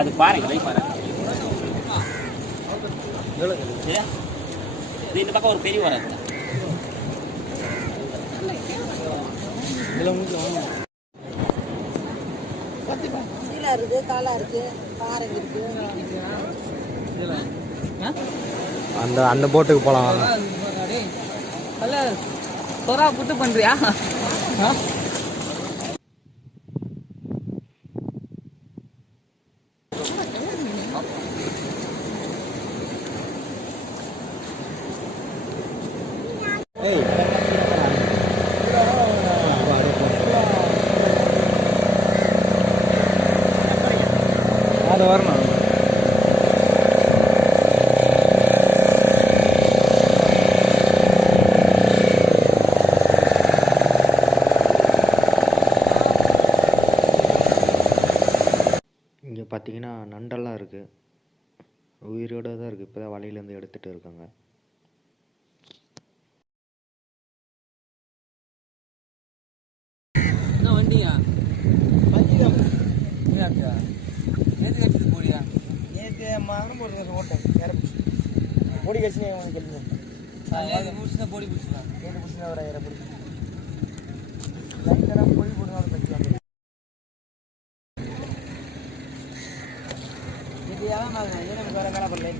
அது பாருங்க வை பாருங்க. இந்த பக்கம் ஒரு பெரிய வராது. சீலா இருக்கு, காலா இருக்கு, பாறை இருக்கு. அந்த அந்த போட்டுக்கு போலாம். சொரா புட்டு பண்றியா? அது வரணும். இங்கே பார்த்தீங்கன்னா நண்டெல்லாம் இருக்குது, உயிரோடு தான் இருக்குது. இப்போ தான் வலையிலேருந்து எடுத்துகிட்டு இருக்காங்க. வண்டியா நேற்று கட்சிட்டு போடியா? நேற்று மகனும் போட்டு ஓட்டேன் வேற பொடி கட்சி முடிச்சுதான் பொடி பிடிச்சிக்கலாம். நேற்று பிடிச்சினா ஒரு 1000 பிடிச்சி லைட்டாக பொடி போட்டு கட்சிக்கலாம். இது எல்லாம் நான் வேற வேலை பண்ணல.